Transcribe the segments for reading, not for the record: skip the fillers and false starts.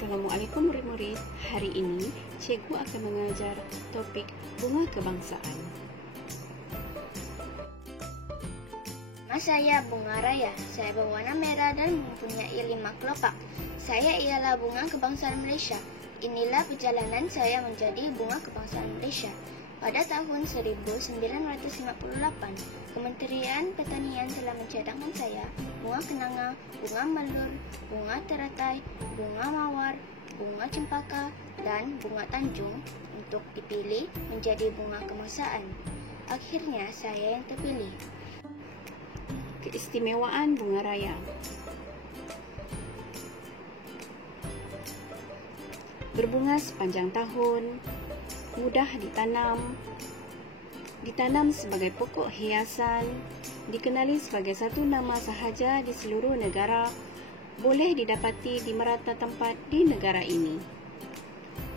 Assalamualaikum murid-murid. Hari ini cikgu akan mengajar topik bunga kebangsaan. Nama saya Bunga Raya. Saya berwarna merah dan mempunyai 5 kelopak. Saya ialah bunga kebangsaan Malaysia. Inilah perjalanan saya menjadi bunga kebangsaan Malaysia. Pada tahun 1958, Kementerian Pertanian telah mencadangkan saya bunga kenanga, bunga melur, bunga teratai, bunga mawar, bunga cempaka dan bunga tanjung untuk dipilih menjadi bunga kebangsaan. Akhirnya saya yang terpilih. Keistimewaan bunga raya. Berbunga sepanjang tahun, mudah ditanam sebagai pokok hiasan, dikenali sebagai satu nama sahaja di seluruh negara, boleh didapati di merata tempat di negara ini.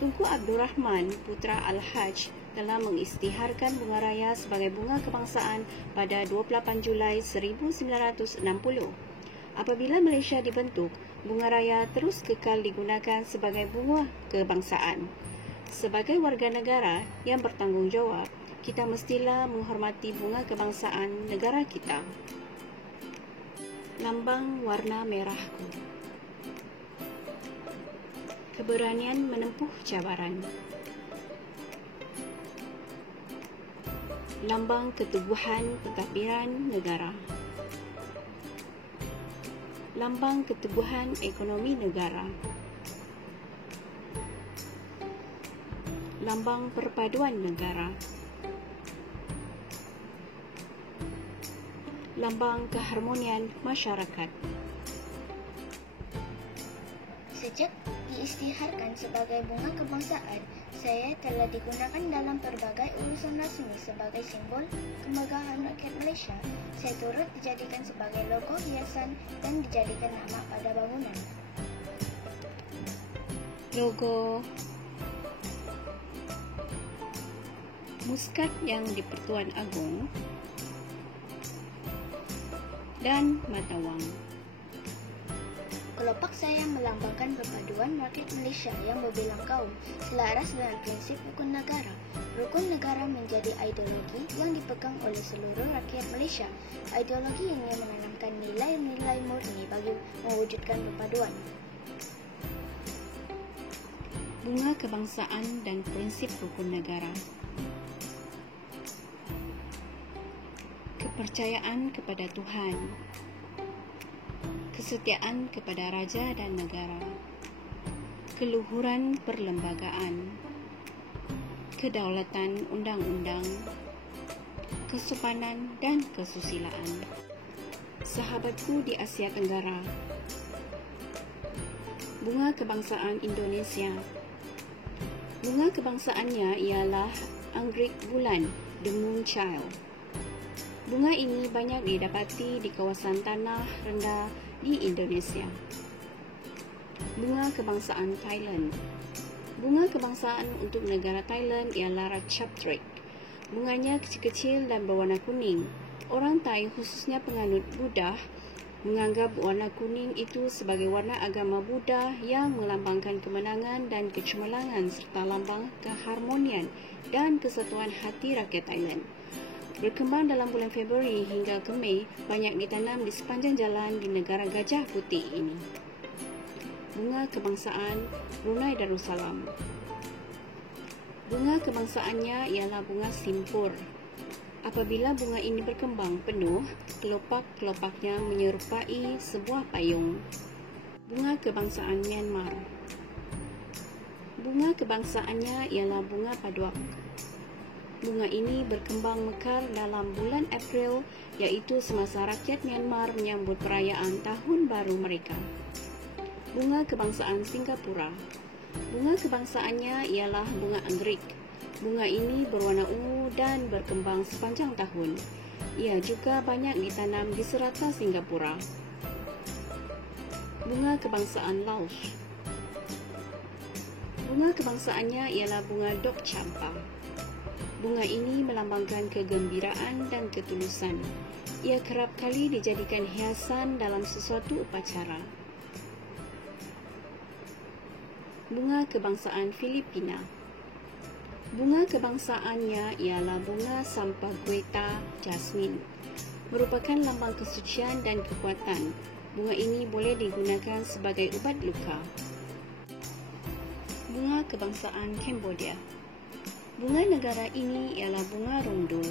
Tunku Abdul Rahman, putra Al-Haj, telah mengisytiharkan bunga raya sebagai bunga kebangsaan pada 28 Julai 1960. Apabila Malaysia dibentuk, bunga raya terus kekal digunakan sebagai bunga kebangsaan. Sebagai warga negara yang bertanggungjawab, kita mestilah menghormati bunga kebangsaan negara kita. Lambang warna merahku. Keberanian menempuh cabaran. Lambang keteguhan pentadbiran negara. Lambang keteguhan ekonomi negara. Lambang perpaduan negara. Lambang keharmonian masyarakat. Sejak diisytiharkan sebagai bunga kebangsaan, saya telah digunakan dalam pelbagai urusan rasmi sebagai simbol kemegahan rakyat Malaysia. Saya turut dijadikan sebagai logo hiasan dan dijadikan nama pada bangunan. Logo Muskat yang di Pertuan Agong dan mata wang. Kelopak saya melambangkan perpaduan rakyat Malaysia yang berbilang kaum, selaras dengan prinsip rukun negara. Rukun negara menjadi ideologi yang dipegang oleh seluruh rakyat Malaysia. Ideologi ini menanamkan nilai-nilai murni bagi mewujudkan perpaduan. Bunga kebangsaan dan prinsip rukun negara. Kepercayaan kepada Tuhan, kesetiaan kepada raja dan negara, keluhuran perlembagaan, kedaulatan undang-undang, kesopanan dan kesusilaan. Sahabatku di Asia Tenggara. Bunga kebangsaan Indonesia. Bunga kebangsaannya ialah anggrek bulan, the moon child. Bunga ini banyak didapati di kawasan tanah rendah di Indonesia. Bunga kebangsaan Thailand. Bunga kebangsaan untuk negara Thailand ialah Ratchabtrik. Bunganya kecil-kecil dan berwarna kuning. Orang Thai, khususnya penganut Buddha, menganggap warna kuning itu sebagai warna agama Buddha yang melambangkan kemenangan dan kecemerlangan serta lambang keharmonian dan kesatuan hati rakyat Thailand. Berkembang dalam bulan Februari hingga ke Mei, banyak ditanam di sepanjang jalan di negara Gajah Putih ini. Bunga kebangsaan Brunei Darussalam. Bunga kebangsaannya ialah bunga simpur. Apabila bunga ini berkembang penuh, kelopak-kelopaknya menyerupai sebuah payung. Bunga kebangsaan Myanmar. Bunga kebangsaannya ialah bunga paduak. Bunga ini berkembang mekar dalam bulan April, iaitu semasa rakyat Myanmar menyambut perayaan Tahun Baru mereka. Bunga kebangsaan Singapura. Bunga kebangsaannya ialah bunga anggrek. Bunga ini berwarna ungu dan berkembang sepanjang tahun. Ia juga banyak ditanam di serata Singapura. Bunga kebangsaan Laos. Bunga kebangsaannya ialah bunga Dok Champa. Bunga ini melambangkan kegembiraan dan ketulusan. Ia kerap kali dijadikan hiasan dalam sesuatu upacara. Bunga kebangsaan Filipina. Bunga kebangsaannya ialah bunga Sampaguita Jasmine. Merupakan lambang kesucian dan kekuatan. Bunga ini boleh digunakan sebagai ubat luka. Bunga kebangsaan Cambodia. Bunga negara ini ialah bunga rondul.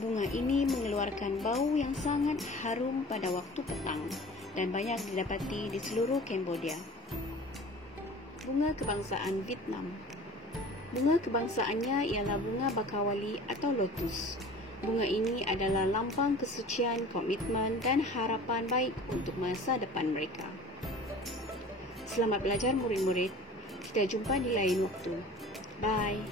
Bunga ini mengeluarkan bau yang sangat harum pada waktu petang dan banyak didapati di seluruh Cambodia. Bunga kebangsaan Vietnam. Bunga kebangsaannya ialah bunga bakawali atau lotus. Bunga ini adalah lambang kesucian, komitmen dan harapan baik untuk masa depan mereka. Selamat belajar murid-murid. Kita jumpa di lain waktu. Bye.